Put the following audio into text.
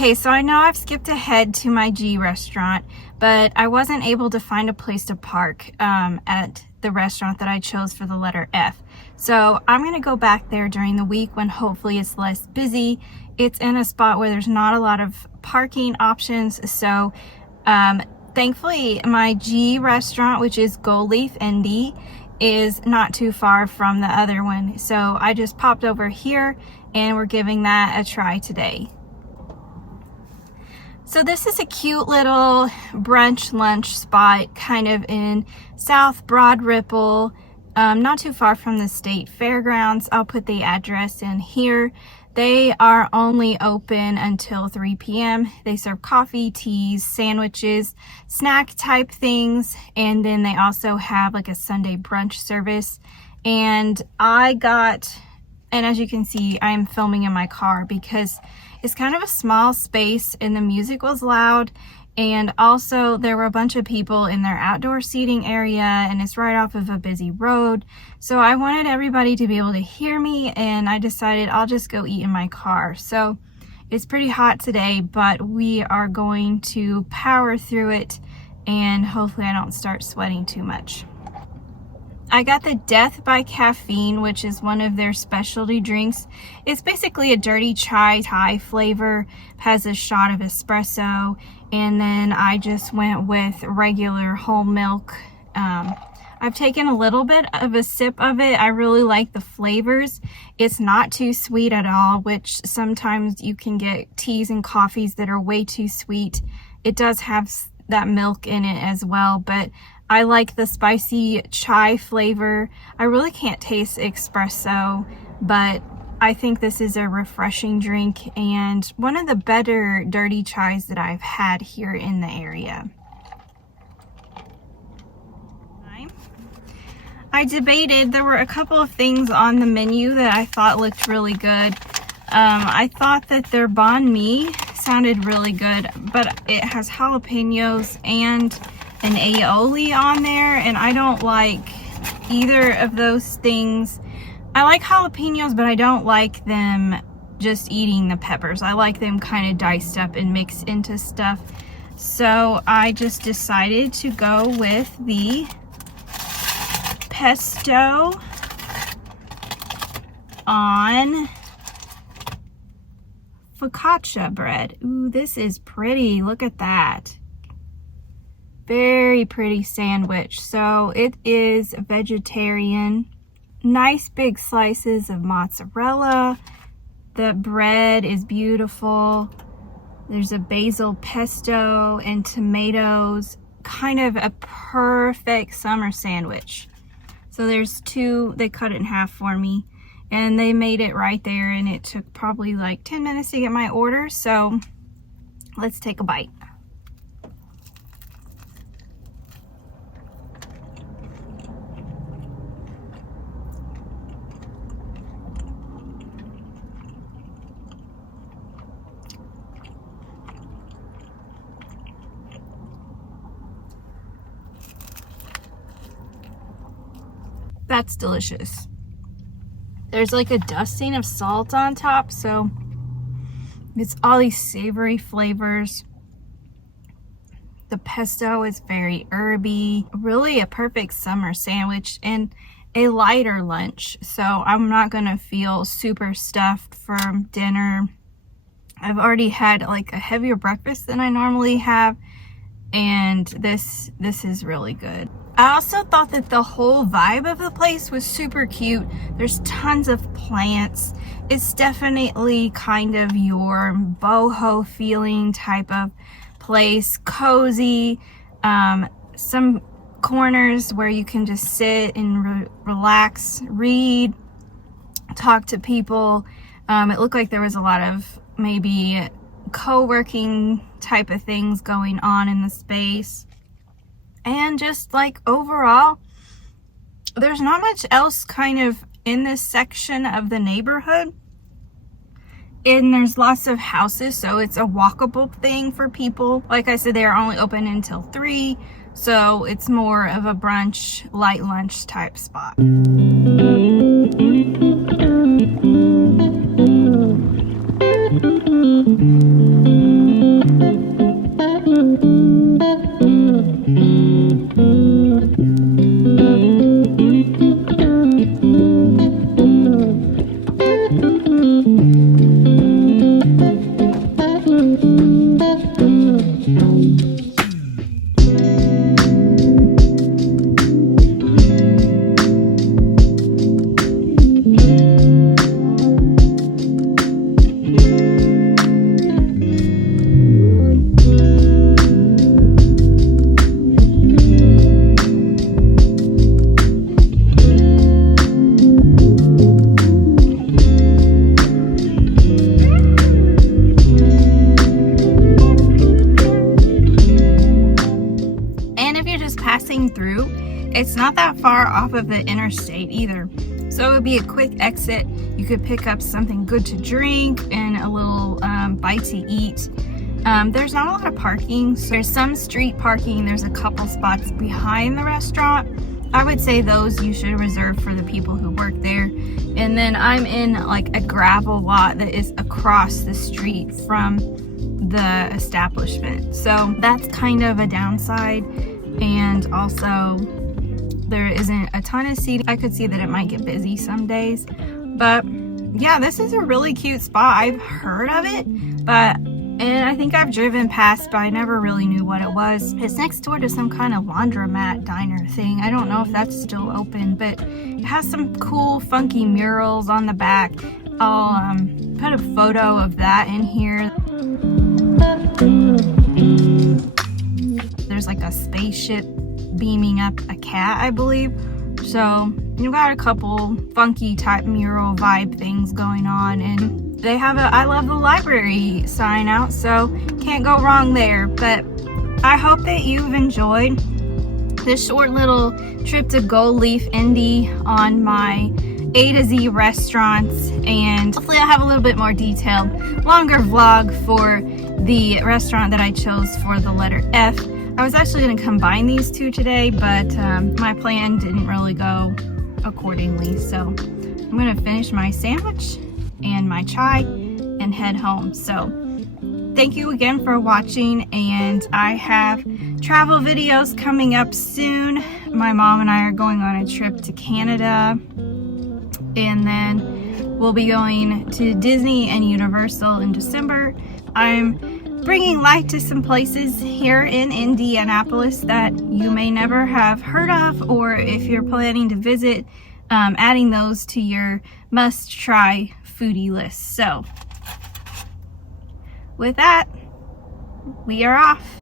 Okay, so I know I've skipped ahead to my G restaurant, but I wasn't able to find a place to park at the restaurant that I chose for the letter F. So I'm gonna go back there during the week when hopefully it's less busy. It's in a spot where there's not a lot of parking options. So thankfully my G restaurant, which is Gold Leaf Indy, is not too far from the other one. So I just popped over here and we're giving that a try today. So this is a cute little brunch lunch spot kind of in South Broad Ripple, not too far from the state fairgrounds. I'll put the address in here. They are only open until 3 p.m. They serve coffee, teas, sandwiches, snack type things, and then they also have like a Sunday brunch service. And as you can see, I'm filming in my car because it's kind of a small space and the music was loud, and also there were a bunch of people in their outdoor seating area, and it's right off of a busy road. So I wanted everybody to be able to hear me, and I decided I'll just go eat in my car. So it's pretty hot today, but we are going to power through it and hopefully I don't start sweating too much. I got the Death By Caffeine, which is one of their specialty drinks. It's basically a dirty chai Thai flavor, has a shot of espresso, and then I just went with regular whole milk. I've taken a little bit of a sip of it. I really like the flavors. It's not too sweet at all, which sometimes you can get teas and coffees that are way too sweet. It does have that milk in it as well, but I like the spicy chai flavor. I really can't taste espresso, but I think this is a refreshing drink and one of the better dirty chais that I've had here in the area. I debated, there were a couple of things on the menu that I thought looked really good. I thought that their banh mi sounded really good, but it has jalapenos and an aioli on there, and I don't like either of those things. I like jalapenos, but I don't like them just eating the peppers. I like them kind of diced up and mixed into stuff. So I just decided to go with the pesto on focaccia bread. Ooh, this is pretty. Look at that. Very pretty sandwich. So it is vegetarian. Nice big slices of mozzarella. The bread is beautiful. There's a basil pesto and tomatoes. Kind of a perfect summer sandwich. So there's two, they cut it in half for me and they made it right there, and it took probably like 10 minutes to get my order. So let's take a bite. That's delicious. There's like a dusting of salt on top, so it's all these savory flavors. The pesto is very herby. Really a perfect summer sandwich and a lighter lunch, so I'm not gonna feel super stuffed for dinner. I've already had like a heavier breakfast than I normally have, and this is really good. I also thought that the whole vibe of the place was super cute. There's tons of plants. It's definitely kind of your boho feeling type of place. Cozy. Some corners where you can just sit and relax, read, talk to people. It looked like there was a lot of maybe co-working type of things going on in the space. And just like overall, there's not much else kind of in this section of the neighborhood. And there's lots of houses, so it's a walkable thing for people. Like I said, they are only open until 3, so it's more of a brunch, light lunch type spot. driving through. It's not that far off of the interstate either. So it would be a quick exit. You could pick up something good to drink and a little bite to eat. There's not a lot of parking. So there's some street parking. There's a couple spots behind the restaurant. I would say those you should reserve for the people who work there. And then I'm in like a gravel lot that is across the street from the establishment. So that's kind of a downside. And also there isn't a ton of seating. I could see that it might get busy some days. But yeah, this is a really cute spot. I've heard of it, and I think I've driven past, but I never really knew what it was. It's next door to some kind of laundromat diner thing. I don't know if that's still open, but it has some cool funky murals on the back. I'll put a photo of that in here. There's like a spaceship beaming up a cat, I believe. So you've got a couple funky type mural vibe things going on, and they have a I love the library sign out, so can't go wrong there. But I hope that you've enjoyed this short little trip to Gold Leaf Indy on my A to Z restaurants, and hopefully I'll have a little bit more detailed, longer vlog for the restaurant that I chose for the letter F. I was actually going to combine these two today, but my plan didn't really go accordingly. So I'm going to finish my sandwich and my chai and head home. So thank you again for watching, and I have travel videos coming up soon. My mom and I are going on a trip to Canada, and then we'll be going to Disney and Universal in December. I'm bringing light to some places here in Indianapolis that you may never have heard of, or if you're planning to visit, adding those to your must-try foodie list. So with that, we are off.